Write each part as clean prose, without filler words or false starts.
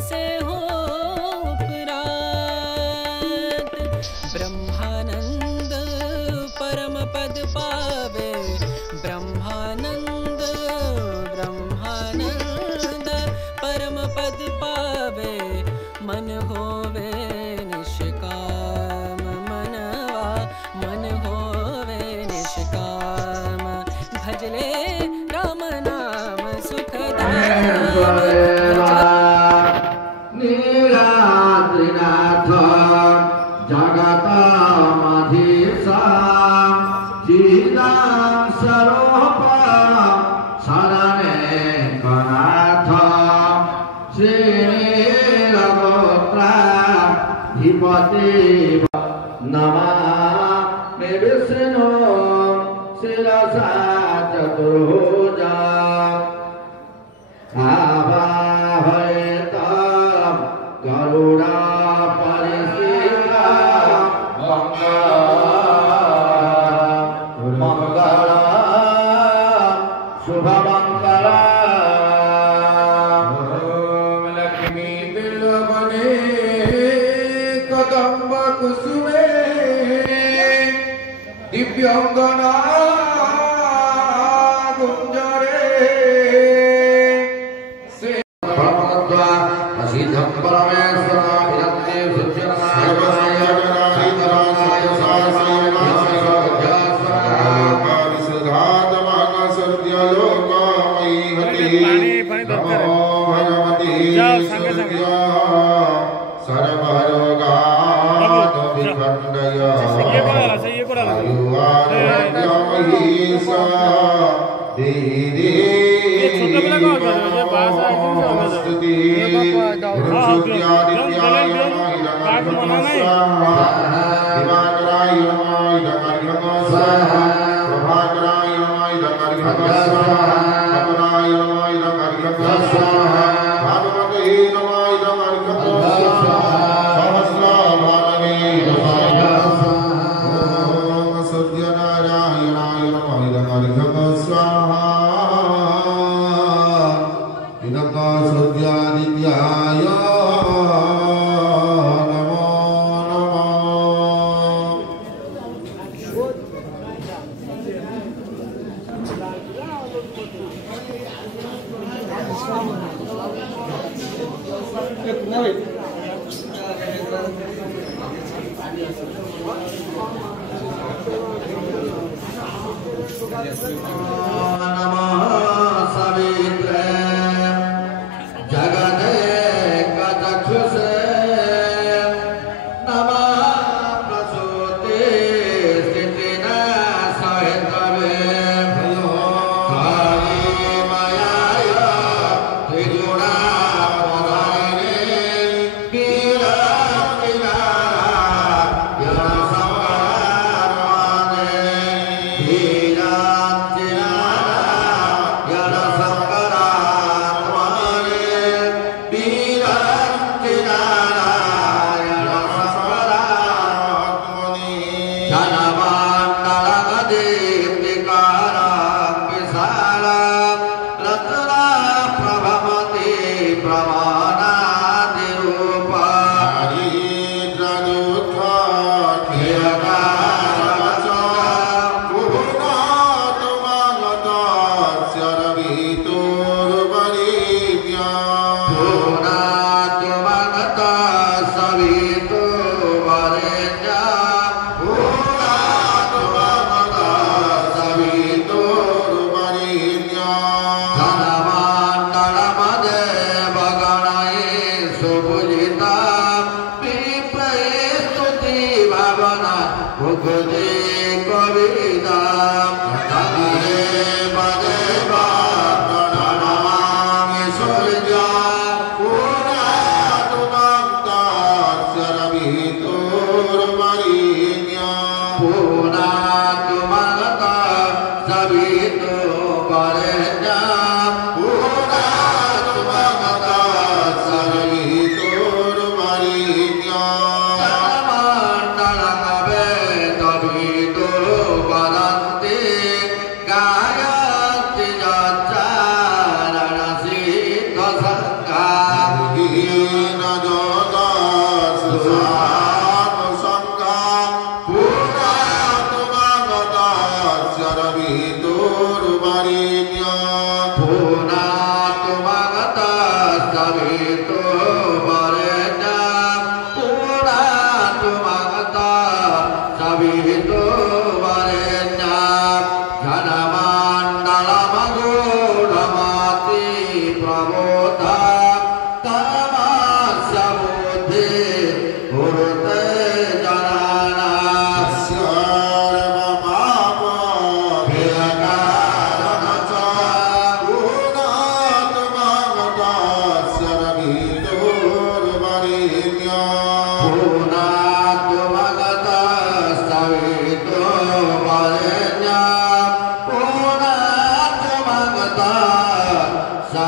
से हो उपरात। ब्रह्मानंद परम पद पावे, ब्रह्मानंद ब्रह्मानंद परम पद पावे। मन होवे निष्काम मनवा, मन होवे निष्काम। भजले राम नाम सुखदायक। नीलाद्रिनाथ जगतामधीशा, चिदां स्वरूप शरणेकनाथ। श्रीनीलगोत्राधिपति नमामि विष्णु शिरसा चतुर्भुजा। आवाहयेतं गरुडा परिसीता, मंगला शुभमंगला। ओम लक्ष्मी बिल्वने कदम्ब कुसुमे, दिव्यांगना Jaya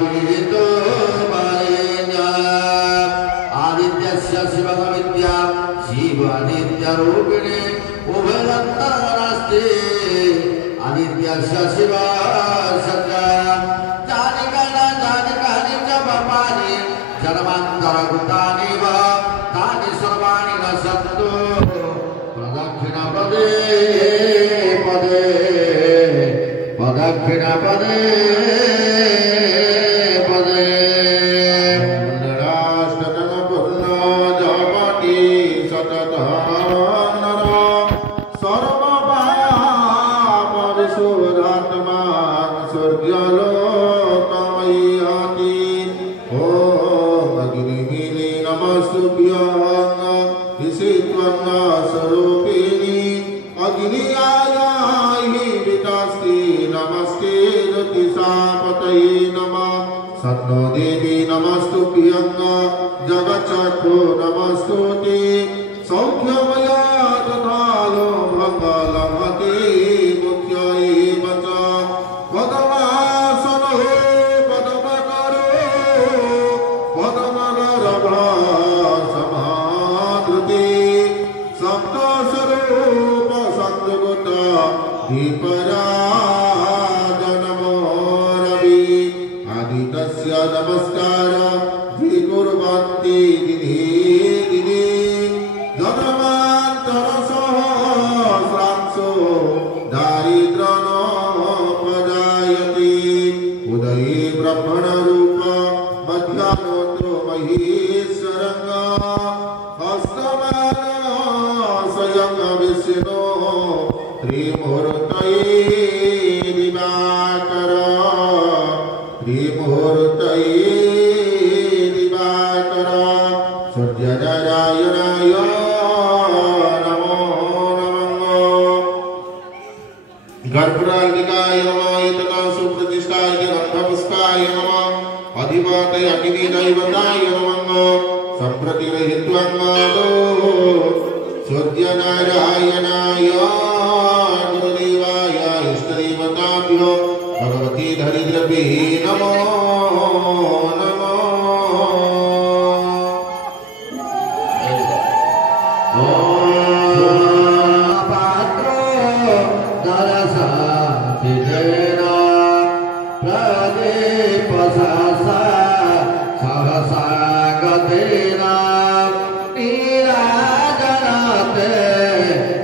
विदितो वरेण्य आदित्यस्य शिवः विद्या शिवादित्यरूपिणी उभयदत्तनास्ति आदित्यस्य शिवः सत्या जानिकानि च पापानि जन्मान्तरकृतानि वा तानि सर्वाणि न सन्तु प्रदक्षिणपदे पदे प्रदक्षिणपदे पदे राष्ट्रजनपुर्णो जपति सततः नर सर्वपापविशोधात्मान् स्वर्गलोकमयि याति ॐ अग्निमीले नमस्तुभ्यं विषित्वं स्वरूपिणी अग्नियायाहि वितास्ति नमस्ते ज्योतिषापतये नमः सन्नो देवी नमस्तुभ्यं जगच्चक्रो नमस्तुते सौख्यमया तथालो भगलमते मुख्यै वच पदमासनो पदमकरो पदमगरभासमाधृते सप्तस्वरूप सद्गुत दीपराजनमो रवि आदितस्य नमस्कार विकुर्वन्ति दिने दिने जन्मान्तरसहस्रांशो दारिद्र्यनोपजायते उदये ब्रह्मणरूप मध्याह्नोऽन्तो महेश्वरं हस्तमानो स्वयं विष्णो त्रिमूर्तये दिवाकर सूर्यनारायणाय नमो नमः गर्भरालिकाय नमः तथा सुप्रतिष्ठाय गन्धपुष्पाय नमः अधिपतये अग्निदैवताय नमः सम्प्रतिरहित्वं सूर्यनारायणाय गुरुदेवाय इष्टदेवताभ्यो भगवती धरिद्रभ्ये नमो नमः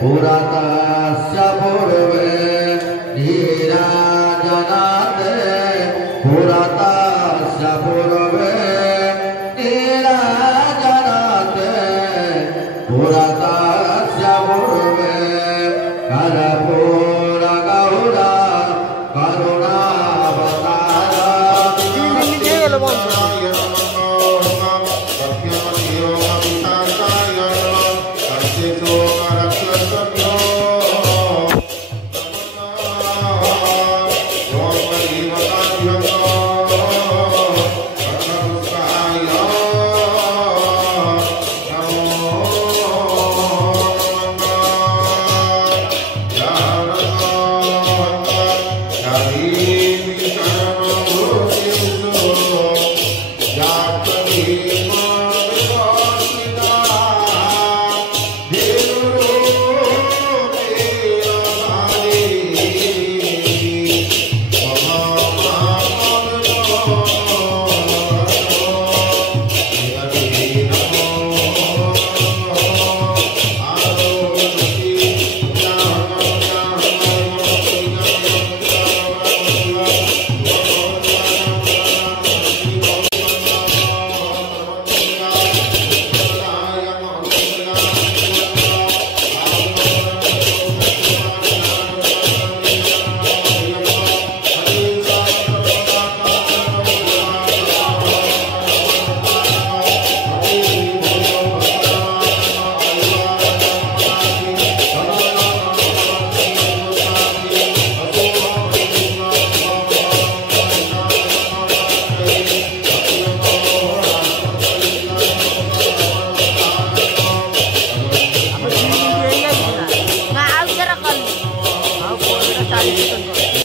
पुरातस्य पूर्वे नीराजनाते पुरातस्य पूर्वे